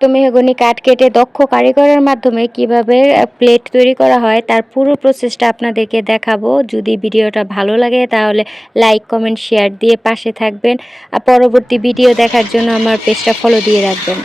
তো মেহগনি কাঠ কেটে দক্ষ কারিগরের মাধ্যমে কিভাবে প্লেট তৈরি করা হয় তার পুরো প্রসেসটা আপনাদেরকে দেখাবো। যদি ভিডিওটা ভালো লাগে তাহলে লাইক, কমেন্ট, শেয়ার দিয়ে পাশে থাকবেন। আর পরবর্তী ভিডিও দেখার জন্য আমার পেজটা ফলো দিয়ে রাখবেন।